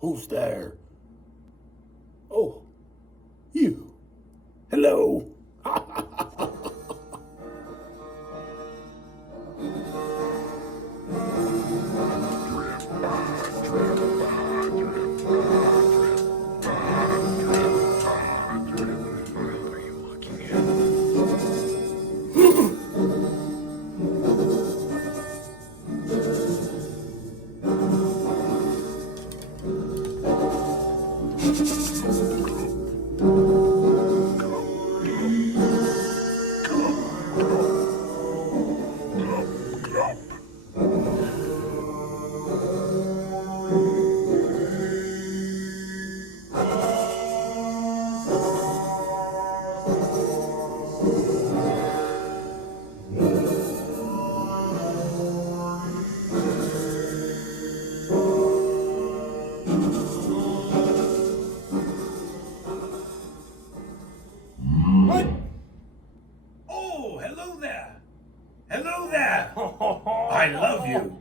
Who's there? Oh, you. Hello. What? Oh, hello there. Hello there. I love you.